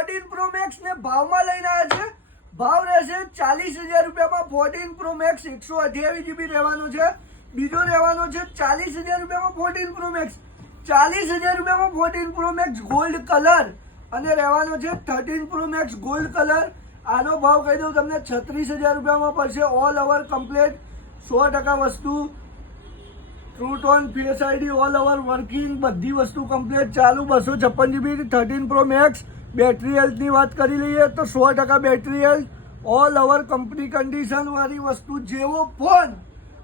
14 pro max ને ભાવમાં લઈને આવ્યા છે. ભાવ રહેશે 40,000 રૂપિયામાં 14 પ્રો મેક્સ 128 GB રહેવાનો છે. બીજો રહેવાનો છે 40,000 રૂપિયામાં 14 પ્રો મેક્સ, 40,000 રૂપિયામાં 14 પ્રો મેક્સ ગોલ્ડ કલર, અને રહેવાનો છે 13 પ્રો મેક્સ ગોલ્ડ કલર. આનો ભાવ કહી દઉં તમને 36,000 રૂપિયામાં પડશે. ઓલ ઓવર કમ્પ્લેટ 100% વસ્તુ, true tone, face ID, all over working, બધી વસ્તુ કમ્પ્લીટ ચાલુ. 256 GB 13 પ્રો મેક્સ. બેટરી હેલ્થની વાત કરી લઈએ તો 100% battery health, all over company condition વાળી વસ્તુ જેવો ફોન.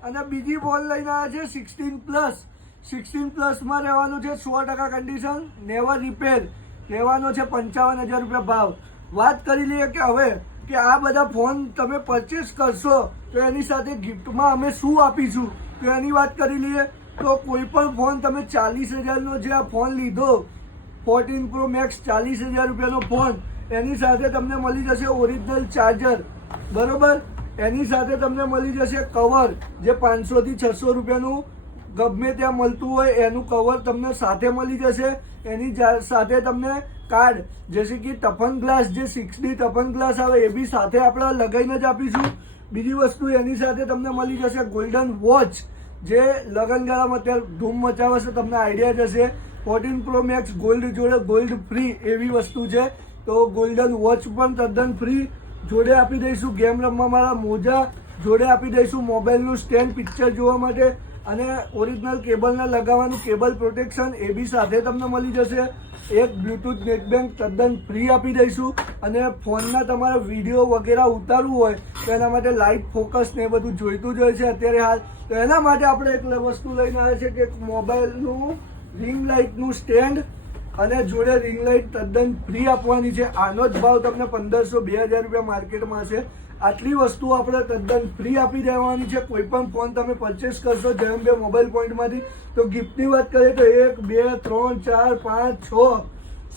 અને બીજી ફોન લઈને આવ્યા છે 16+. 16+માં રહેવાનું છે 100% કન્ડિશન, નેવર રિપેર, રહેવાનો છે 55,000 રૂપિયા ભાવ. વાત કરી લઈએ કે હવે કે આ બધા ફોન તમે પરચેસ કરશો તો એની સાથે ગિફ્ટમાં અમે શું આપીશું, તો એની વાત કરી લઈએ તો કોઈ પણ ફોન તમે 40,000નો જે આ ફોન લીધો 14 પ્રો મેક્સ 40,000 રૂપિયાનો ફોન, એની સાથે તમને મળી જશે ઓરિજિનલ ચાર્જર, બરોબર. એની સાથે તમને મળી જશે કવર, જે 500 થી 600 રૂપિયાનું ગમે ત્યાં મળતું હોય એનું કવર તમને સાથે મળી જશે. એની સાથે તમને કાર્ડ, જેસે કે ટફન ગ્લાસ, જે 6D ટફન ગ્લાસ આવે એ બી સાથે આપણે લગાવીને જ આપીશું. બીજી વસ્તુ એની સાથે તમને મળી જશે ગોલ્ડન વોચ, જે લગનગાળામાં અત્યારે ધૂમ મચાવે છે, તમને આઈડિયા જશે. 14 પ્રો મેક્સ ગોલ્ડ જોડે ગોલ્ડ ફ્રી એવી વસ્તુ છે, તો ગોલ્ડન વોચ પણ તદ્દન ફ્રી જોડે આપી દઈશું. ગેમ રમવા મારા મોજા જોડે આપી દઈશું. મોબાઈલનું સ્ટેન્ડ પિક્ચર જોવા માટે અને ઓરિજિનલ કેબલના લગાવવાનું કેબલ પ્રોટેક્શન એ બી સાથે તમને મળી જશે. એક બ્લૂટૂથ નેટબેન્ડ તદ્દન ફ્રી આપી દઈશું. અને ફોનના તમારા વિડીયો વગેરે ઉતારવું હોય તો એના માટે લાઇટ ફોકસ ને એ બધું જોઈતું જ હોય છે અત્યારે હાલ. તો એના માટે આપણે એક વસ્તુ લઈને આવ્યા છે કે મોબાઈલનું રિંગ લાઇટનું સ્ટેન્ડ અને જોડે રિંગ લાઇટ તદ્દન ફ્રી આપવાની છે. આનો જ ભાવ તમને 1,500-2,000 રૂપિયા માર્કેટમાં છે. આટલી વસ્તુ આપણે તદ્દન ફ્રી આપી દેવાની છે. કોઈ પણ ફોન તમે પરચેસ કરશો જયંતભાઈ મોબાઈલ પોઈન્ટમાંથી તો ગિફ્ટની વાત કરીએ તો 1 2 3 4 5 6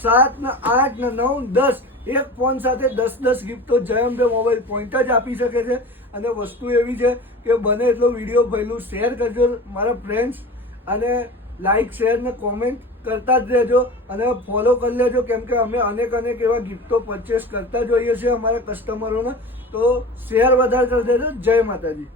7 ને 8 ને 9 10, એક ફોન સાથે 10 ગિફ્ટો જયંતભાઈ મોબાઈલ પોઈન્ટ જ આપી શકે છે. અને વસ્તુ એવી છે કે બને એટલો વિડીયો પહેલું શેર કરજો મારા ફ્રેન્ડ્સ, અને લાઇક શેર ને કોમેન્ટ કરતા જ રહેજો અને ફોલો કરી લેજો, કેમ કે અમે અનેક એવા ગિફ્ટો પરચેસ કરતા જ હોઈએ છીએ અમારા કસ્ટમરોને. તો શેર વધારે કરી દેજો. જય માતાજી.